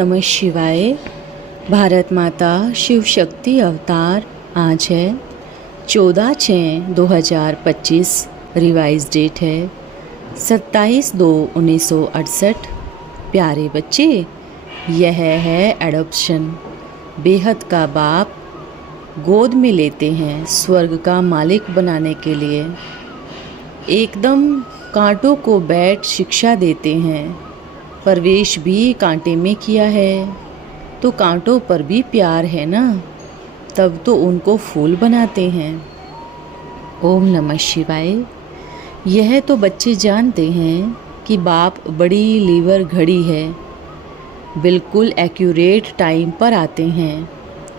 नमः शिवाय। भारत माता शिव शक्ति अवतार आज है 14/6/2025। रिवाइज डेट है 27/2/1968। प्यारे बच्चे, यह है एडॉप्शन। बेहद का बाप गोद में लेते हैं स्वर्ग का मालिक बनाने के लिए। एकदम कांटों को बैठ शिक्षा देते हैं। प्रवेश भी कांटे में किया है तो कांटों पर भी प्यार है ना, तब तो उनको फूल बनाते हैं। ओम नमः शिवाय। यह तो बच्चे जानते हैं कि बाप बड़ी लीवर घड़ी है, बिल्कुल एक्यूरेट टाइम पर आते हैं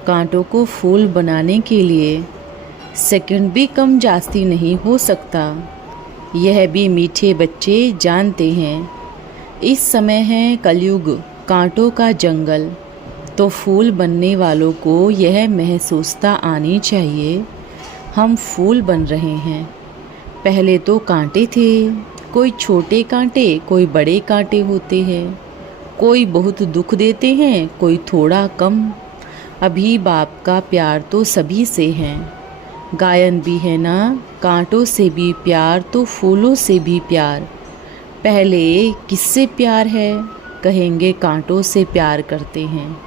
कांटों को फूल बनाने के लिए। सेकंड भी कम जास्ती नहीं हो सकता। यह भी मीठे बच्चे जानते हैं। इस समय है कलयुग, कांटों का जंगल, तो फूल बनने वालों को यह महसूसता आनी चाहिए हम फूल बन रहे हैं। पहले तो कांटे थे, कोई छोटे कांटे कोई बड़े कांटे होते हैं, कोई बहुत दुख देते हैं कोई थोड़ा कम। अभी बाप का प्यार तो सभी से है। गायन भी है ना, कांटों से भी प्यार तो फूलों से भी प्यार। पहले किससे प्यार है, कहेंगे कांटों से प्यार करते हैं।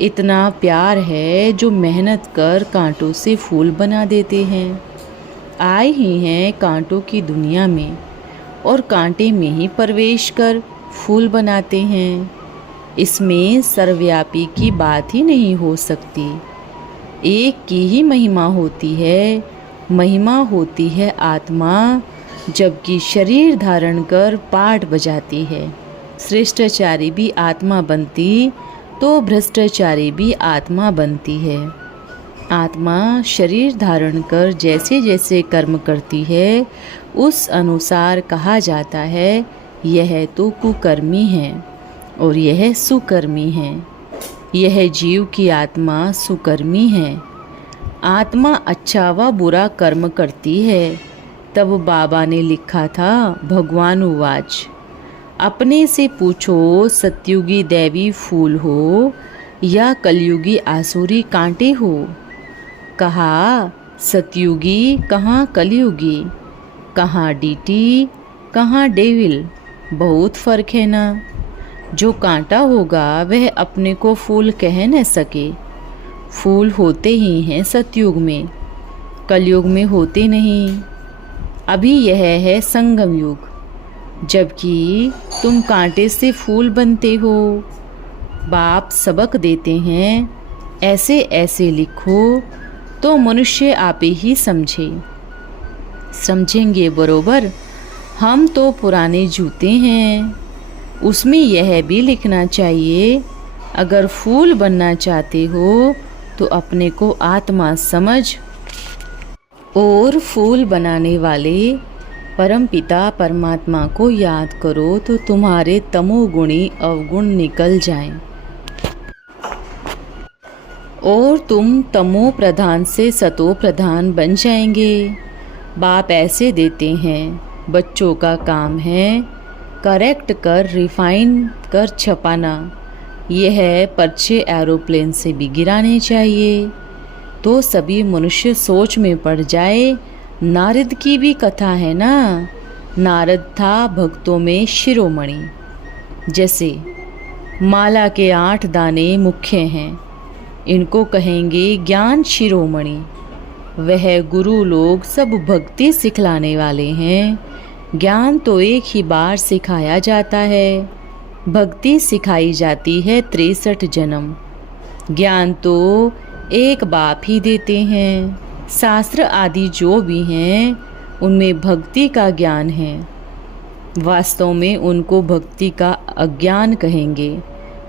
इतना प्यार है जो मेहनत कर कांटों से फूल बना देते हैं। आए ही हैं कांटों की दुनिया में और कांटे में ही प्रवेश कर फूल बनाते हैं। इसमें सर्वव्यापी की बात ही नहीं हो सकती। एक की ही महिमा होती है, महिमा होती है आत्मा, जबकि शरीर धारण कर पाठ बजाती है। श्रेष्ठाचारी भी आत्मा बनती तो भ्रष्टाचारी भी आत्मा बनती है। आत्मा शरीर धारण कर जैसे जैसे कर्म करती है उस अनुसार कहा जाता है यह तो कुकर्मी है और यह सुकर्मी है। यह जीव की आत्मा सुकर्मी है। आत्मा अच्छा व बुरा कर्म करती है। तब बाबा ने लिखा था, भगवान उवाच, अपने से पूछो सतयुगी दैवी फूल हो या कलयुगी आसुरी कांटे हो। कहा सतयुगी कहाँ कलयुगी, कहाँ डीटी कहाँ डेविल, बहुत फर्क है ना। जो कांटा होगा वह अपने को फूल कह न सके। फूल होते ही हैं सतयुग में, कलयुग में होते नहीं। अभी यह है संगम युग, जबकि तुम कांटे से फूल बनते हो। बाप सबक देते हैं, ऐसे ऐसे लिखो तो मनुष्य आप ही समझेंगे बरोबर। हम तो पुराने जूते हैं, उसमें यह भी लिखना चाहिए, अगर फूल बनना चाहते हो तो अपने को आत्मा समझ और फूल बनाने वाले परमपिता परमात्मा को याद करो तो तुम्हारे तमोगुणी अवगुण निकल जाएं और तुम तमो प्रधान से सतो प्रधान बन जाएंगे। बाप ऐसे देते हैं, बच्चों का काम है करेक्ट कर रिफाइन कर छपाना। यह पर्चे एरोप्लेन से भी गिराने चाहिए तो सभी मनुष्य सोच में पड़ जाए। नारद की भी कथा है ना, नारद था भक्तों में शिरोमणि। जैसे माला के 8 दाने मुख्य हैं, इनको कहेंगे ज्ञान शिरोमणि। वह गुरु लोग सब भक्ति सिखलाने वाले हैं। ज्ञान तो एक ही बार सिखाया जाता है, भक्ति सिखाई जाती है 63 जन्म। ज्ञान तो एक बाप ही देते हैं। शास्त्र आदि जो भी हैं उनमें भक्ति का ज्ञान है। वास्तव में उनको भक्ति का अज्ञान कहेंगे,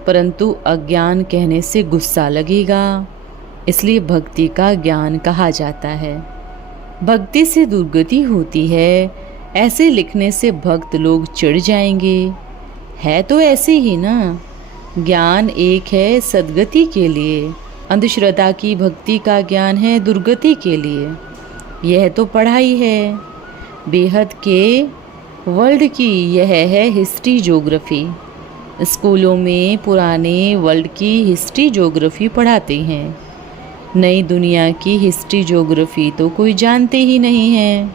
परंतु अज्ञान कहने से गुस्सा लगेगा, इसलिए भक्ति का ज्ञान कहा जाता है। भक्ति से दुर्गति होती है, ऐसे लिखने से भक्त लोग चिढ़ जाएंगे। है तो ऐसे ही ना। ज्ञान एक है सद्गति के लिए, अंधश्रद्धा की भक्ति का ज्ञान है दुर्गति के लिए। यह तो पढ़ाई है। बेहद के वर्ल्ड की यह है हिस्ट्री ज्योग्राफी। स्कूलों में पुराने वर्ल्ड की हिस्ट्री ज्योग्राफी पढ़ाते हैं, नई दुनिया की हिस्ट्री ज्योग्राफी तो कोई जानते ही नहीं है।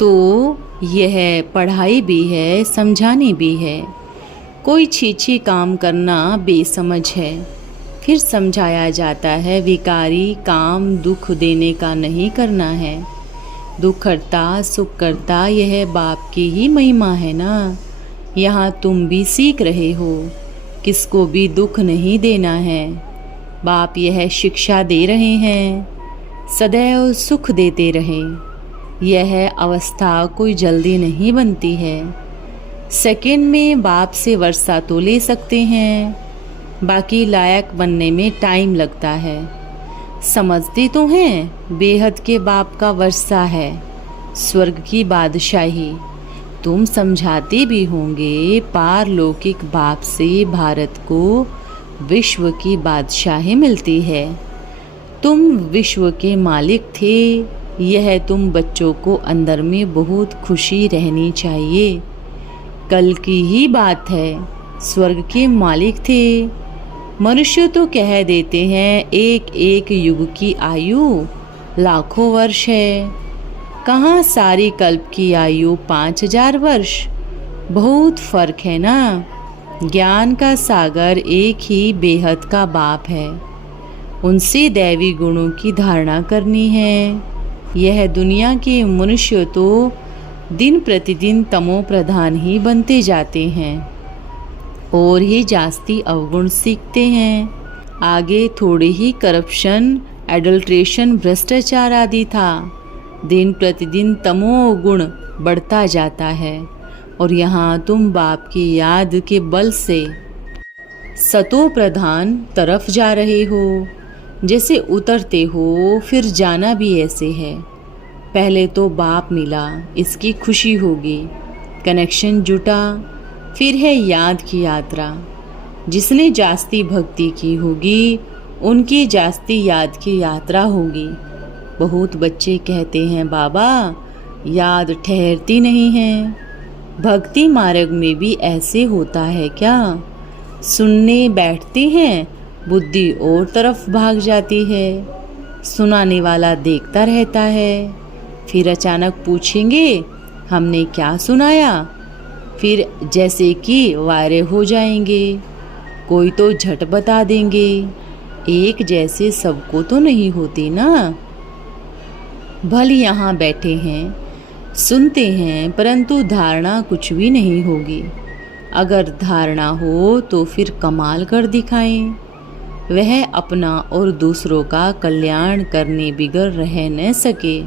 तो यह पढ़ाई भी है, समझानी भी है। कोई छीछी काम करना बेसमझ है। फिर समझाया जाता है विकारी काम दुख देने का नहीं करना है। दुख हरता सुख करता, यह बाप की ही महिमा है ना। यहाँ तुम भी सीख रहे हो, किसको भी दुख नहीं देना है। बाप यह शिक्षा दे रहे हैं, सदैव सुख देते रहें। यह अवस्था कोई जल्दी नहीं बनती है। सेकंड में बाप से वर्षा तो ले सकते हैं, बाकी लायक बनने में टाइम लगता है। समझते तो हैं बेहद के बाप का वर्षा है, स्वर्ग की बादशाही। तुम समझाते भी होंगे पारलौकिक बाप से भारत को विश्व की बादशाही मिलती है। तुम विश्व के मालिक थे, यह तुम बच्चों को अंदर में बहुत खुशी रहनी चाहिए। कल की ही बात है, स्वर्ग के मालिक थे। मनुष्य तो कह देते हैं एक एक युग की आयु लाखों वर्ष है। कहाँ सारी कल्प की आयु 5000 वर्ष। बहुत फर्क है ना। ज्ञान का सागर एक ही बेहद का बाप है, उनसे दैवी गुणों की धारणा करनी है। यह दुनिया के मनुष्य तो दिन प्रतिदिन तमो प्रधान ही बनते जाते हैं और ही जास्ती अवगुण सीखते हैं। आगे थोड़ी ही करप्शन, एडल्ट्रेशन, भ्रष्टाचार आदि था। दिन प्रतिदिन तमो गुण बढ़ता जाता है और यहाँ तुम बाप की याद के बल से सतो प्रधान तरफ जा रहे हो। जैसे उतरते हो फिर जाना भी ऐसे है। पहले तो बाप मिला, इसकी खुशी होगी, कनेक्शन जुटा, फिर है याद की यात्रा। जिसने जास्ती भक्ति की होगी उनकी जास्ती याद की यात्रा होगी। बहुत बच्चे कहते हैं बाबा याद ठहरती नहीं है। भक्ति मार्ग में भी ऐसे होता है क्या? सुनने बैठते हैं, बुद्धि और तरफ भाग जाती है। सुनाने वाला देखता रहता है, फिर अचानक पूछेंगे हमने क्या सुनाया, फिर जैसे कि वायरे हो जाएंगे। कोई तो झट बता देंगे। एक जैसे सबको तो नहीं होती ना। भले यहाँ बैठे हैं, सुनते हैं, परंतु धारणा कुछ भी नहीं होगी। अगर धारणा हो तो फिर कमाल कर दिखाएं। वह अपना और दूसरों का कल्याण करने बिगड़ रह न सके।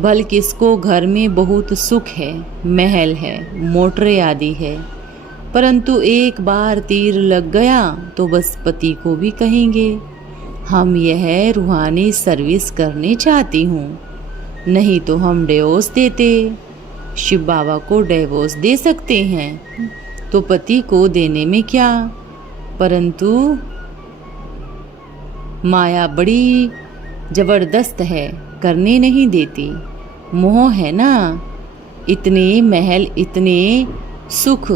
भल किसको घर में बहुत सुख है, महल है, मोटरें आदि है, परंतु एक बार तीर लग गया तो बस पति को भी कहेंगे हम यह रूहानी सर्विस करने चाहती हूँ, नहीं तो हम डिवोर्स देते। शिव बाबा को डिवोर्स दे सकते हैं तो पति को देने में क्या, परंतु माया बड़ी जबरदस्त है, करने नहीं देती। मोह है ना। इतने महल, इतने सुख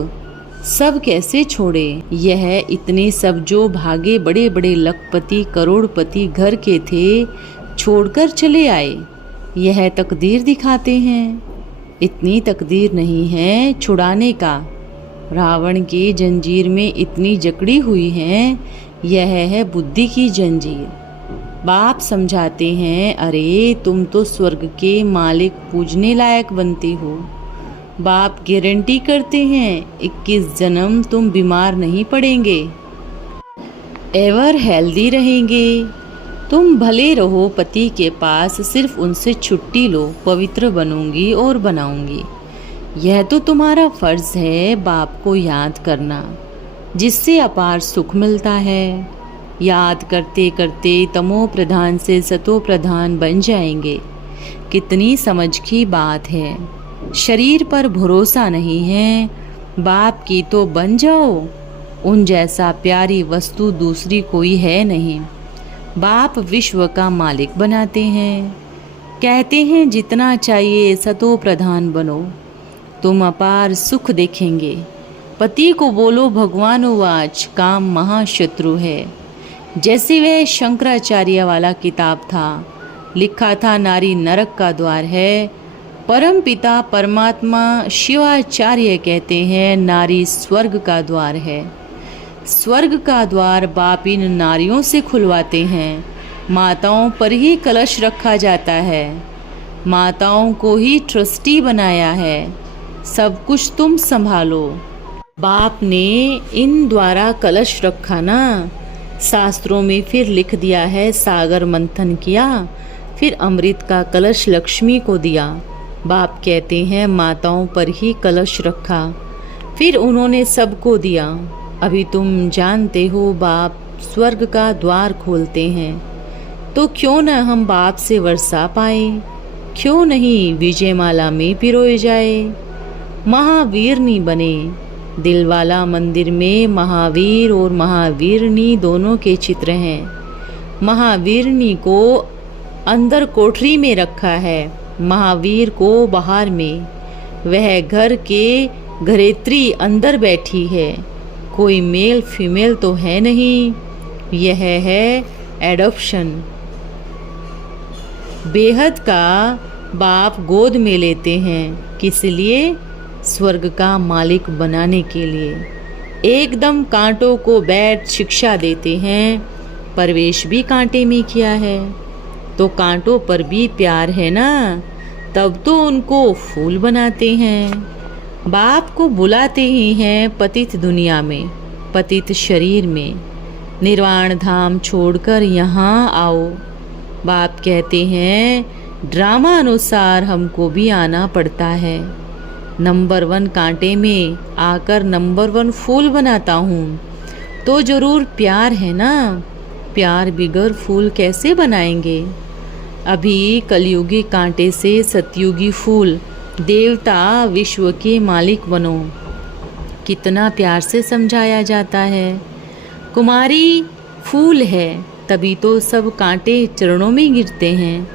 सब कैसे छोड़े। यह इतने सब जो भागे बड़े बड़े लखपति करोड़पति घर के थे, छोड़कर चले आए। यह तकदीर दिखाते हैं। इतनी तकदीर नहीं है छुड़ाने का। रावण की जंजीर में इतनी जकड़ी हुई है, यह है बुद्धि की जंजीर। बाप समझाते हैं अरे तुम तो स्वर्ग के मालिक पूजने लायक बनते हो। बाप गारंटी करते हैं 21 जन्म तुम बीमार नहीं पड़ेंगे, एवर हेल्दी रहेंगे। तुम भले रहो पति के पास, सिर्फ उनसे छुट्टी लो, पवित्र बनूंगी और बनाऊंगी। यह तो तुम्हारा फर्ज है बाप को याद करना, जिससे अपार सुख मिलता है। याद करते करते तमो प्रधान से सतो प्रधान बन जाएंगे। कितनी समझ की बात है। शरीर पर भरोसा नहीं है, बाप की तो बन जाओ। उन जैसा प्यारी वस्तु दूसरी कोई है नहीं। बाप विश्व का मालिक बनाते हैं। कहते हैं जितना चाहिए सतो प्रधान बनो, तुम अपार सुख देखेंगे। पति को बोलो भगवान उवाच, काम महाशत्रु है। जैसे वह शंकराचार्य वाला किताब था, लिखा था नारी नरक का द्वार है। परम पिता परमात्मा शिवाचार्य कहते हैं नारी स्वर्ग का द्वार है। स्वर्ग का द्वार बाप इन नारियों से खुलवाते हैं। माताओं पर ही कलश रखा जाता है, माताओं को ही ट्रस्टी बनाया है। सब कुछ तुम संभालो। बाप ने इन द्वारा कलश रखा ना, शास्त्रों में फिर लिख दिया है, सागर मंथन किया, फिर अमृत का कलश लक्ष्मी को दिया। बाप कहते हैं माताओं पर ही कलश रखा, फिर उन्होंने सबको दिया। अभी तुम जानते हो बाप स्वर्ग का द्वार खोलते हैं, तो क्यों न हम बाप से वर्षा पाए, क्यों नहीं विजयमाला में पिरोए जाए। महावीरनी बने। दिलवाला मंदिर में महावीर और महावीरनी दोनों के चित्र हैं। महावीरनी को अंदर कोठरी में रखा है, महावीर को बाहर में। वह घर के घरेत्री अंदर बैठी है, कोई मेल फीमेल तो है नहीं। यह है एडॉप्शन। बेहद का बाप गोद में लेते हैं, किस लिए? स्वर्ग का मालिक बनाने के लिए। एकदम कांटों को बैठ शिक्षा देते हैं। प्रवेश भी कांटे में किया है, तो कांटों पर भी प्यार है ना, तब तो उनको फूल बनाते हैं। बाप को बुलाते ही हैं पतित दुनिया में, पतित शरीर में। निर्वाण धाम छोड़कर यहाँ आओ। बाप कहते हैं ड्रामा अनुसार हमको भी आना पड़ता है। नंबर 1 कांटे में आकर नंबर 1 फूल बनाता हूँ, तो जरूर प्यार है ना। प्यार बिगर फूल कैसे बनाएंगे? अभी कलयुगी कांटे से सतयुगी फूल, देवता विश्व के मालिक बनो। कितना प्यार से समझाया जाता है। कुमारी फूल है, तभी तो सब कांटे चरणों में गिरते हैं।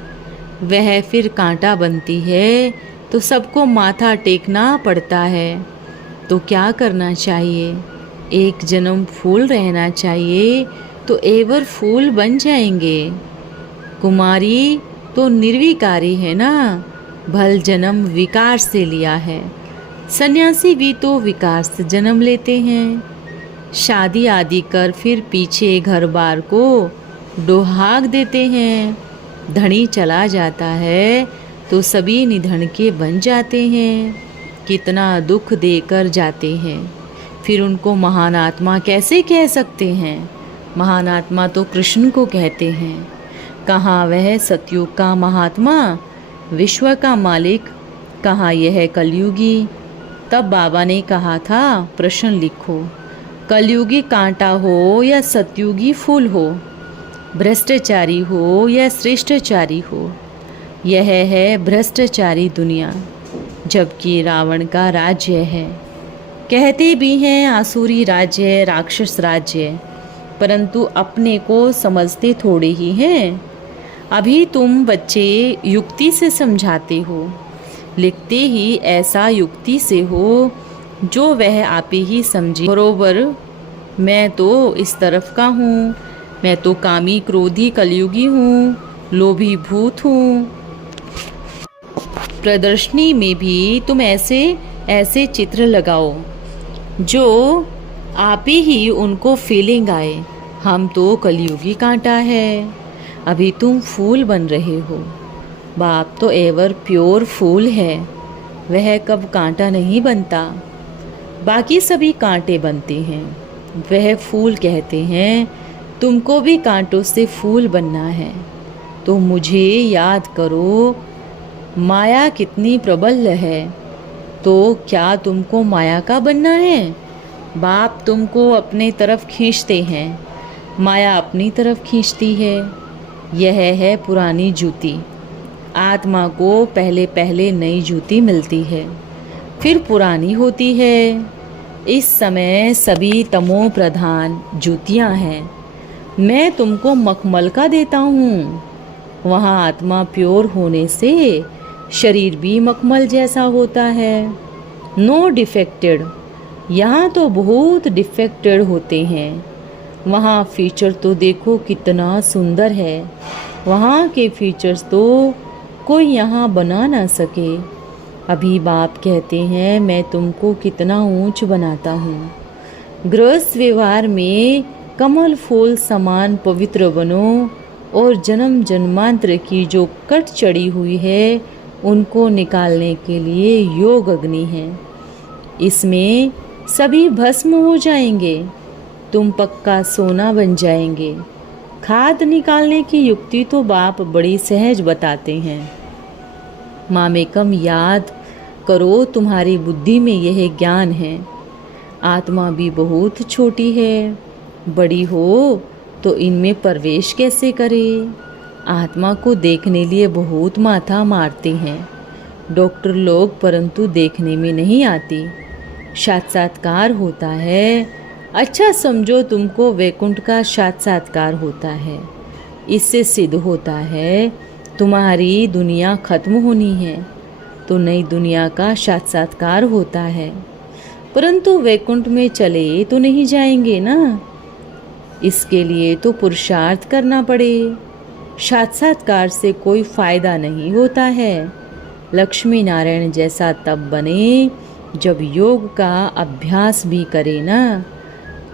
वह फिर कांटा बनती है, तो सबको माथा टेकना पड़ता है। तो क्या करना चाहिए? एक जन्म फूल रहना चाहिए, तो एवर फूल बन जाएंगे। कुमारी तो निर्विकारी है ना, भल जन्म विकार से लिया है। सन्यासी भी तो विकार से जन्म लेते हैं। शादी आदि कर फिर पीछे घर बार को डोहाग देते हैं। धनी चला जाता है तो सभी निधन के बन जाते हैं। कितना दुख देकर जाते हैं, फिर उनको महान आत्मा कैसे कह सकते हैं? महान आत्मा तो कृष्ण को कहते हैं। कहाँ वह सतयुग का महात्मा, विश्व का मालिक, कहाँ यह कलयुगी? तब बाबा ने कहा था प्रश्न लिखो, कलयुगी कांटा हो या सतयुगी फूल हो, भ्रष्टाचारी हो या श्रेष्ठाचारी हो, यह है भ्रष्टाचारी दुनिया, जबकि रावण का राज्य है। कहते भी हैं आसुरी राज्य, राक्षस राज्य, परंतु अपने को समझते थोड़े ही हैं। अभी तुम बच्चे युक्ति से समझाते हो, लिखते ही ऐसा युक्ति से हो जो वह आप ही समझे। बरोबर, मैं तो इस तरफ का हूँ, मैं तो कामी क्रोधी कलयुगी हूँ, लोभी भूत हूँ। प्रदर्शनी में भी तुम ऐसे ऐसे चित्र लगाओ जो आप ही उनको फीलिंग आए। हम तो कलयुगी कांटा है, अभी तुम फूल बन रहे हो। बाप तो एवर प्योर फूल है, वह कब कांटा नहीं बनता। बाकी सभी कांटे बनते हैं, वह फूल कहते हैं। तुमको भी कांटों से फूल बनना है, तो मुझे याद करो। माया कितनी प्रबल है, तो क्या तुमको माया का बनना है? बाप तुमको अपने तरफ खींचते हैं, माया अपनी तरफ खींचती है। यह है पुरानी जूती। आत्मा को पहले पहले नई जूती मिलती है, फिर पुरानी होती है। इस समय सभी तमो प्रधान जूतियाँ हैं। मैं तुमको मखमल का देता हूँ। वहाँ आत्मा प्योर होने से शरीर भी मखमल जैसा होता है, नो डिफेक्टेड। यहाँ तो बहुत डिफेक्टेड होते हैं। वहाँ फीचर तो देखो कितना सुंदर है, वहाँ के फीचर्स तो कोई यहाँ बना ना सके। अभी बाप कहते हैं मैं तुमको कितना ऊंच बनाता हूँ। गृहस्थ व्यवहार में कमल फूल समान पवित्र बनो और जन्म जन्मांतर की जो कट चढ़ी हुई है उनको निकालने के लिए योग अग्नि है। इसमें सभी भस्म हो जाएंगे, तुम पक्का सोना बन जाएंगे। खाद निकालने की युक्ति तो बाप बड़ी सहज बताते हैं। मामेकम याद करो, तुम्हारी बुद्धि में यह ज्ञान है। आत्मा भी बहुत छोटी है, बड़ी हो तो इनमें प्रवेश कैसे करे। आत्मा को देखने लिए बहुत माथा मारते हैं डॉक्टर लोग, परंतु देखने में नहीं आती। साक्षात्कार होता है, अच्छा समझो तुमको वैकुंठ का साक्षात्कार होता है। इससे सिद्ध होता है तुम्हारी दुनिया खत्म होनी है तो नई दुनिया का साक्षात्कार होता है, परंतु वैकुंठ में चले तो नहीं जाएंगे ना। इसके लिए तो पुरुषार्थ करना पड़े। साक्षात्कार से कोई फायदा नहीं होता है। लक्ष्मी नारायण जैसा तब बने जब योग का अभ्यास भी करे ना।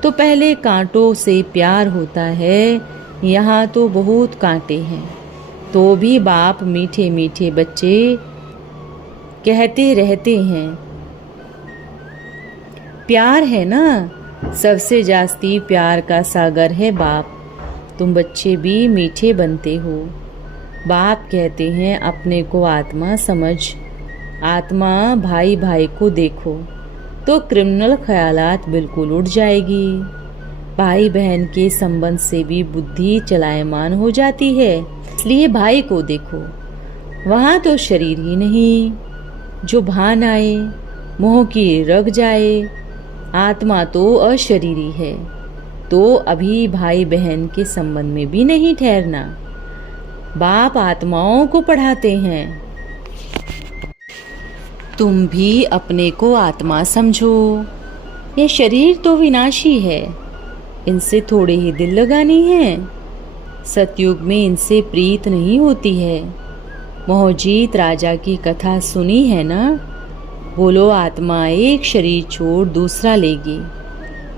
तो पहले कांटों से प्यार होता है, यहाँ तो बहुत कांटे हैं, तो भी बाप मीठे मीठे बच्चे कहते रहते हैं। प्यार है ना, सबसे जास्ती प्यार का सागर है बाप। तुम बच्चे भी मीठे बनते हो। बाप कहते हैं अपने को आत्मा समझ, आत्मा भाई भाई को देखो तो क्रिमिनल ख्यालात बिल्कुल उड़ जाएगी। भाई बहन के संबंध से भी बुद्धि चलायमान हो जाती है, इसलिए भाई को देखो। वहाँ तो शरीर ही नहीं, जो भान आए मोह की रग जाए। आत्मा तो अशरीरी है, तो अभी भाई बहन के संबंध में भी नहीं ठहरना। बाप आत्माओं को पढ़ाते हैं, तुम भी अपने को आत्मा समझो। ये शरीर तो विनाशी है, इनसे थोड़े ही दिल लगानी है। सतयुग में इनसे प्रीत नहीं होती है। मोहजीत राजा की कथा सुनी है ना। बोलो आत्मा एक शरीर छोड़ दूसरा लेगी।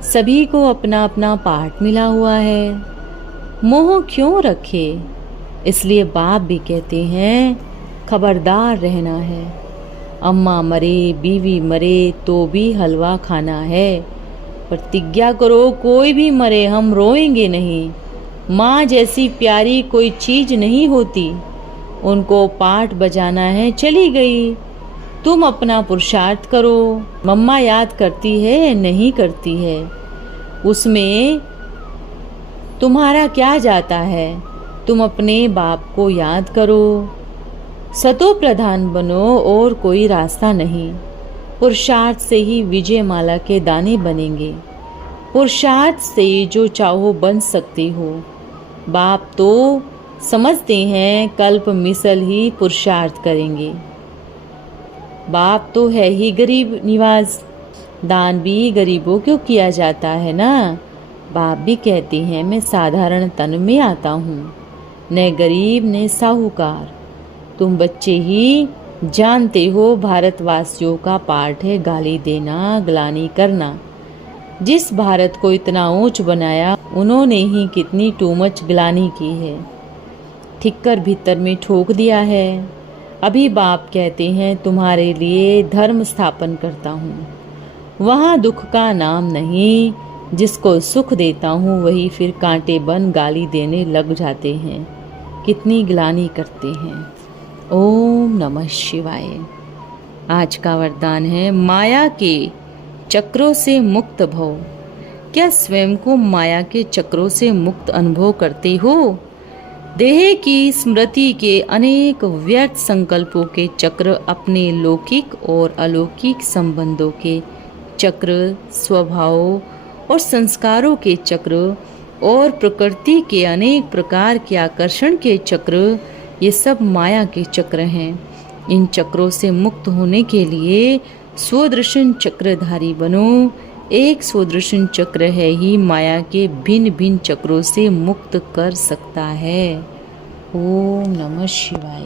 सभी को अपना अपना पार्ट मिला हुआ है, मोह क्यों रखे। इसलिए बाप भी कहते हैं खबरदार रहना है। अम्मा मरे बीवी मरे तो भी हलवा खाना है। प्रतिज्ञा करो कोई भी मरे हम रोएंगे नहीं। माँ जैसी प्यारी कोई चीज नहीं होती, उनको पाठ बजाना है चली गई। तुम अपना पुरुषार्थ करो। मम्मा याद करती है नहीं करती है, उसमें तुम्हारा क्या जाता है। तुम अपने बाप को याद करो। सतो प्रधान बनो और कोई रास्ता नहीं। पुरुषार्थ से ही विजय माला के दाने बनेंगे। पुरुषार्थ से जो चाहो बन सकते हो। बाप तो समझते हैं कल्प मिसल ही पुरुषार्थ करेंगे। बाप तो है ही गरीब निवाज, दान भी गरीबों को किया जाता है ना। बाप भी कहते हैं मैं साधारण तन में आता हूँ, न गरीब न साहूकार। तुम बच्चे ही जानते हो भारतवासियों का पाठ है गाली देना ग्लानि करना। जिस भारत को इतना ऊंच बनाया उन्होंने ही कितनी टू मच ग्लानि की है, ठिक्कर भीतर में ठोक दिया है। अभी बाप कहते हैं तुम्हारे लिए धर्म स्थापन करता हूँ। वहाँ दुख का नाम नहीं, जिसको सुख देता हूँ वही फिर कांटे बन गाली देने लग जाते हैं, कितनी ग्लानि करते हैं। ओम नमः शिवाय। आज का वरदान है माया के चक्रों से मुक्त भव। क्या स्वयं को माया के चक्रों से मुक्त अनुभव करते हो? देह की स्मृति के अनेक व्यर्थ संकल्पों के चक्र, अपने लौकिक और अलौकिक संबंधों के चक्र, स्वभावों और संस्कारों के चक्र और प्रकृति के अनेक प्रकार के आकर्षण के चक्र, ये सब माया के चक्र हैं। इन चक्रों से मुक्त होने के लिए स्वदर्शन चक्रधारी बनो। एक सुदर्शन चक्र है ही माया के भिन्न भिन्न चक्रों से मुक्त कर सकता है। ओम नमः शिवाय।